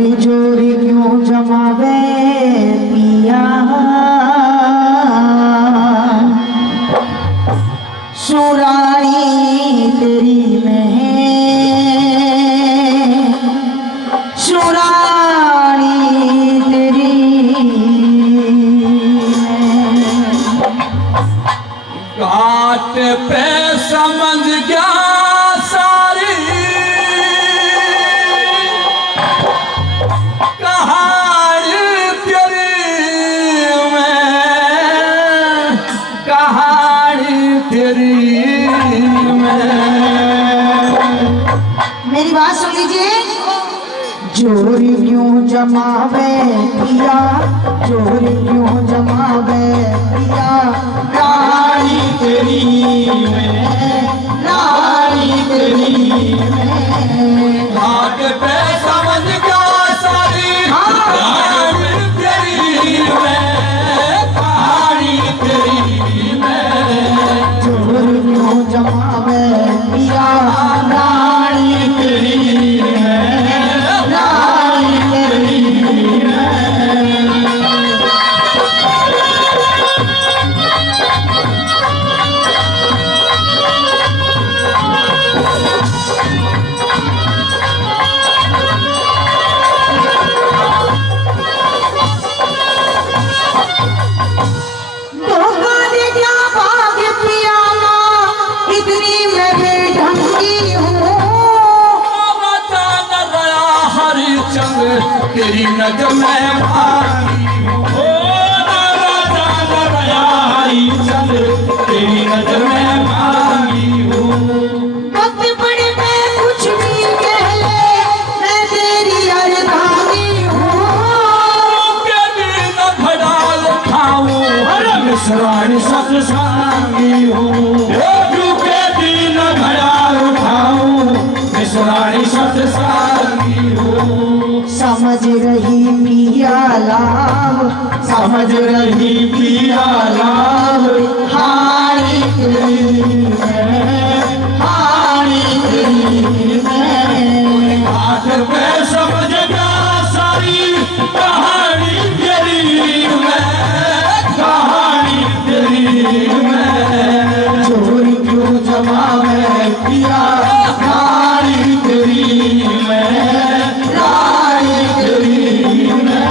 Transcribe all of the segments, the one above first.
जोरी जोरी क्यों जमावे पिया, सुरानी तेरी में, सुरानी तेरी घाट पे समझ गया सारी कहानी तेरी में, कहानी तेरी में। मेरी बात सुन लीजिए। जोरी क्यों जमावे पिया, जोरी क्यों जमावे पिया, रानी तेरी में, रानी तेरी में। घाट पे समझ गया सारी कहानी तेरी में, कहानी तेरी में। जोरी क्यों जमावे पिया, रानी तेरी में, रानी तेरी में। धोखा दे दिया भाग्य पिया ना, इतनी मैं बेढंगी हूँ। जान गया हरिचंद तेरी नजर में भागी हूँ, जान गया हरिचंद तेरी नजर में भागी हूँ। वक्त पड़े मैं कुछ भी कह ले, मैं तेरी अर्धांगी हूँ। के दिन भड़ाल खाऊं मिश्राणी सत्संगी हूँ, के दिन भड़ाल खाऊं मिश्राणी सत्संगी हूँ। समझ रही पिया लाभ, समझ रही पिया लाभ, हारी तेरी है, हारी तेरी है। घाट पे समझ गया सारी कहानी तेरी में, कहानी तेरी में। चोरी क्यों जमावे पिया, रानी तेरी में, रानी तेरी में।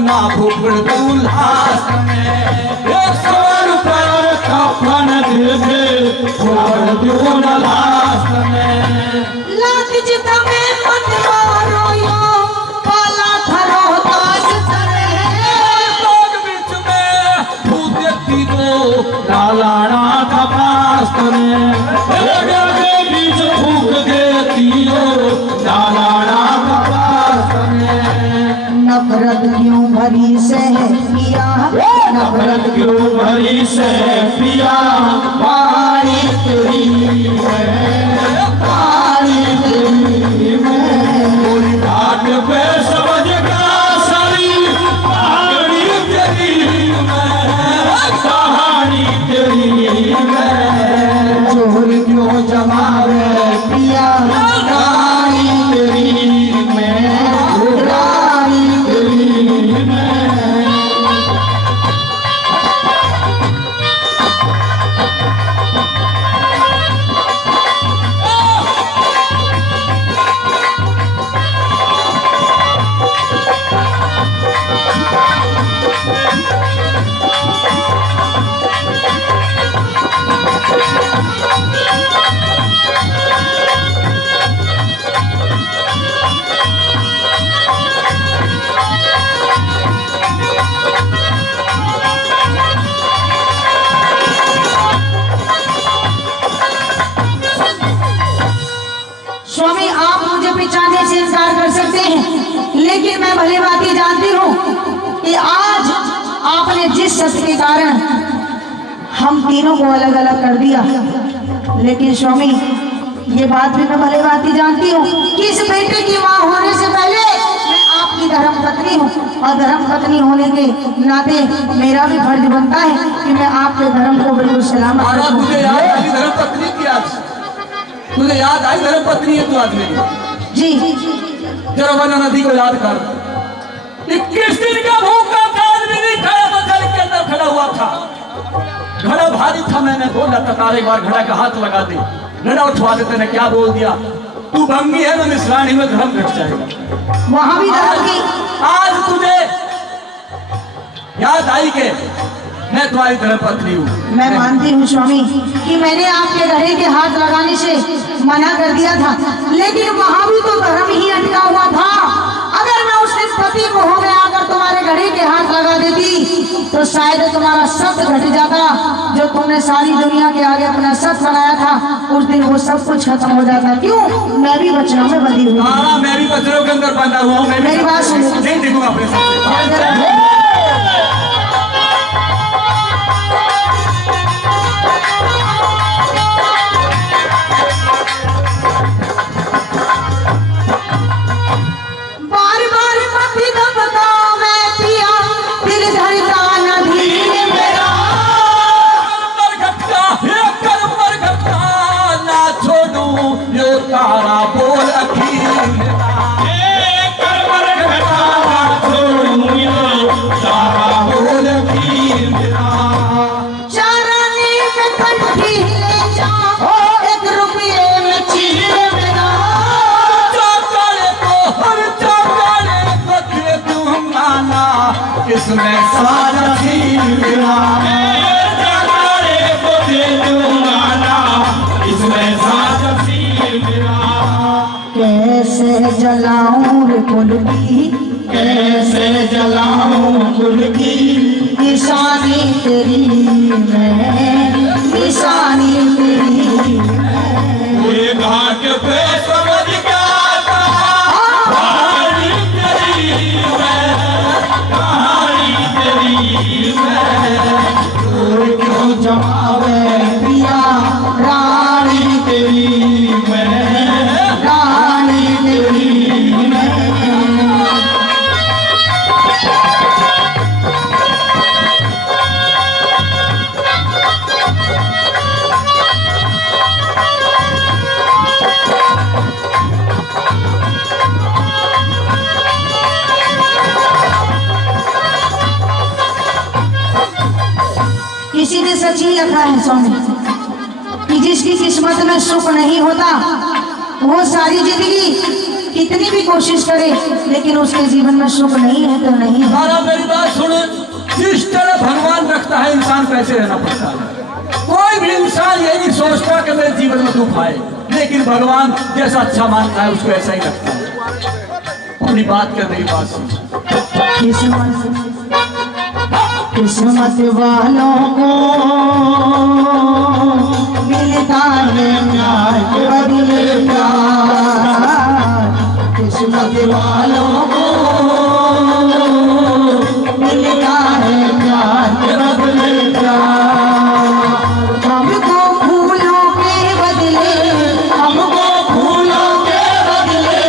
ना भूगड़ दूल्हास में 100 रुपये का फन दे दे भूगड़ दूल्हास में। लाख जिता में मत मारो यो, काला थरो दास करे। लोग बीच में भूत देती दो लालाना का पास में, लोग बीच फूक देती हो लालाना का पास में। नफरत क्यों भरी से पिया, नफरत क्यों भरी से पिया, पानी तेरी है, पानी तेरी है। घाट पे समझ गया सारी कहानी तेरी में, कहानी तेरी में। चोरी क्यों जमावे पिया, रानी तेरी में, रानी तेरी में। लेकिन मैं भली बात जानती हूँ कि आज आपने जिस शस्त्र के कारण हम तीनों को अलग अलग कर दिया, लेकिन स्वामी ये बात भी मैं भली बात जानती हूँ कि इस बेटे की माँ होने से पहले मैं आपकी धर्म पत्नी हूँ, और धर्म पत्नी होने के नाते मेरा भी फर्ज बनता है कि मैं आपके धर्म को बिल्कुल सलामत रखूं। तुझे याद आई धर्म पत्नी की आज? तुझे याद आई धर्म पत्नी है तू आज मेरी? जी जरा वरना नदी को याद कर। 21 दिन का भूखा था, आदमी नहीं खाया तो जल के अंदर खड़ा हुआ था। घड़ा भारी था, मैंने बोला ततार एक बार घड़ा का हाथ लगा दे, घड़ा उठवा दे। तेने क्या बोल दिया? तू भंगी है ना मिश्रानी में धर्म घट जाएगा। वहां भी धर्म की आज तुझे याद आई के मैं तुम्हारी धर्म पत्नी हूँ। मैं मानती हूँ स्वामी कि मैंने आपके घड़े के हाथ लगाने से मना कर दिया था, लेकिन वहां भी तो धर्म ही अटका हुआ था। अगर मैं उस दिन पति मोह में आकर तुम्हारे घड़े के हाथ लगा देती तो शायद तुम्हारा सत्य घट जाता। जो तुमने सारी दुनिया के आगे अपना सत्य बनाया था, उस दिन वो सब कुछ खत्म हो जाता। क्यों? मैं भी बच्चों में बंधी हुई। हाँ, मैं भी बच्चों के अंदर बंधा हुआ हूँ। मेरी बात सुनो। नहीं देखूंगा अपने साथ। तारा बोल अखीर तारा बोल अखीर चाराने में कंठी ले जाओ, 1 रुपये में चीर मेरा। चौकाने को हर चौकाने को दे दूं गाना, इसमें सारा चीर मेरा। चौकाने को दे दूं गाना, इसमें सारा चीर मेरा। कैसे जलाऊं रे कुल की, कैसे जलाऊं कुल की निशानी तेरी मैं, निशानी तेरी। ये घाट पे समझ क्या था, कहानी तेरी मैं, कहानी तेरी मैं। क्यों जमावे पिया रानी तेरी मैं, रानी तेरी मैं। किसी ने सच ही लिखा है स्वामी कि जिसकी किस्मत में सुख नहीं होता वो सारी जिंदगी कितनी भी कोशिश करे, लेकिन उसके जीवन में सुख नहीं है तो नहीं है। सारा मेरी बात सुन, जिस तरह भगवान रखता है इंसान कैसे रहना पड़ता है। कोई भी इंसान यही नहीं सोचता कि मेरे जीवन में दुख आए, लेकिन भगवान जैसा अच्छा मानता है उसको ऐसा ही रखता है। अपनी बात कर, मेरी बात सुन। किस्मत वालों को मिलता है प्यार के बदले प्यार। किस्मत वालों को मिलता है प्यार के बदले प्यार। हमको फूलों के बदले, हमको फूलों के बदले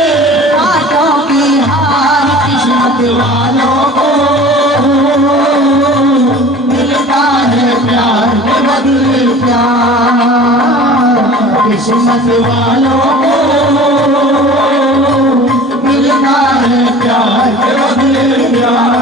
कांटों की हार। किस्मत वालों को मिलता है प्यार के बदले प्यार। किस्मत वालों को मिलता है प्यार के बदले प्यार।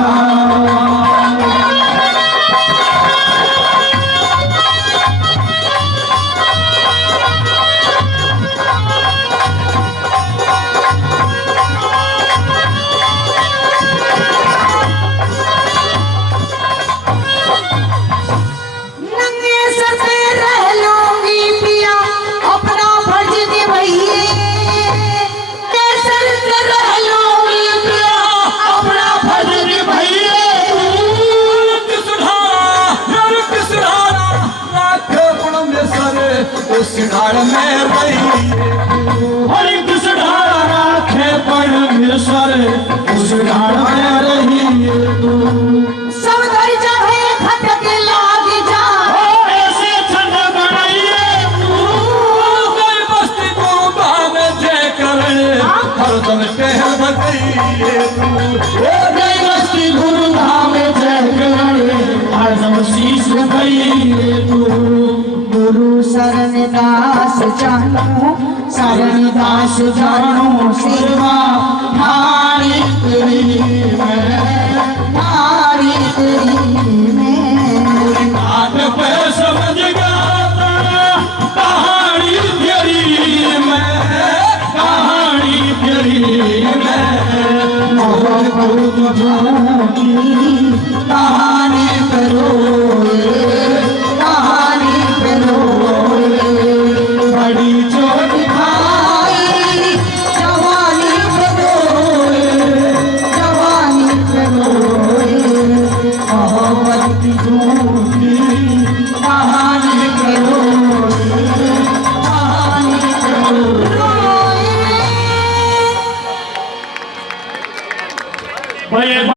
सिधार में रही हर किस ढारा राखे पर परमेश्वर उस ढाल में रही तू। सब दर जाए खटक लाग जा ऐसे छंद बनाइए तू। कोई मस्ती को बाम जय करे हरदम कहल बतइए तू। जय मस्ती गुरु धाम जय करे हरदम शीश गई तू। गुरु शरण दास जानो शरण दास जानो सेवा नारी तेरी मैं नारी तेरी मैं बात पे समझ गाता कहानी तेरी मैं कहानी तेरी मैं। मोहब्बत की कहानी करो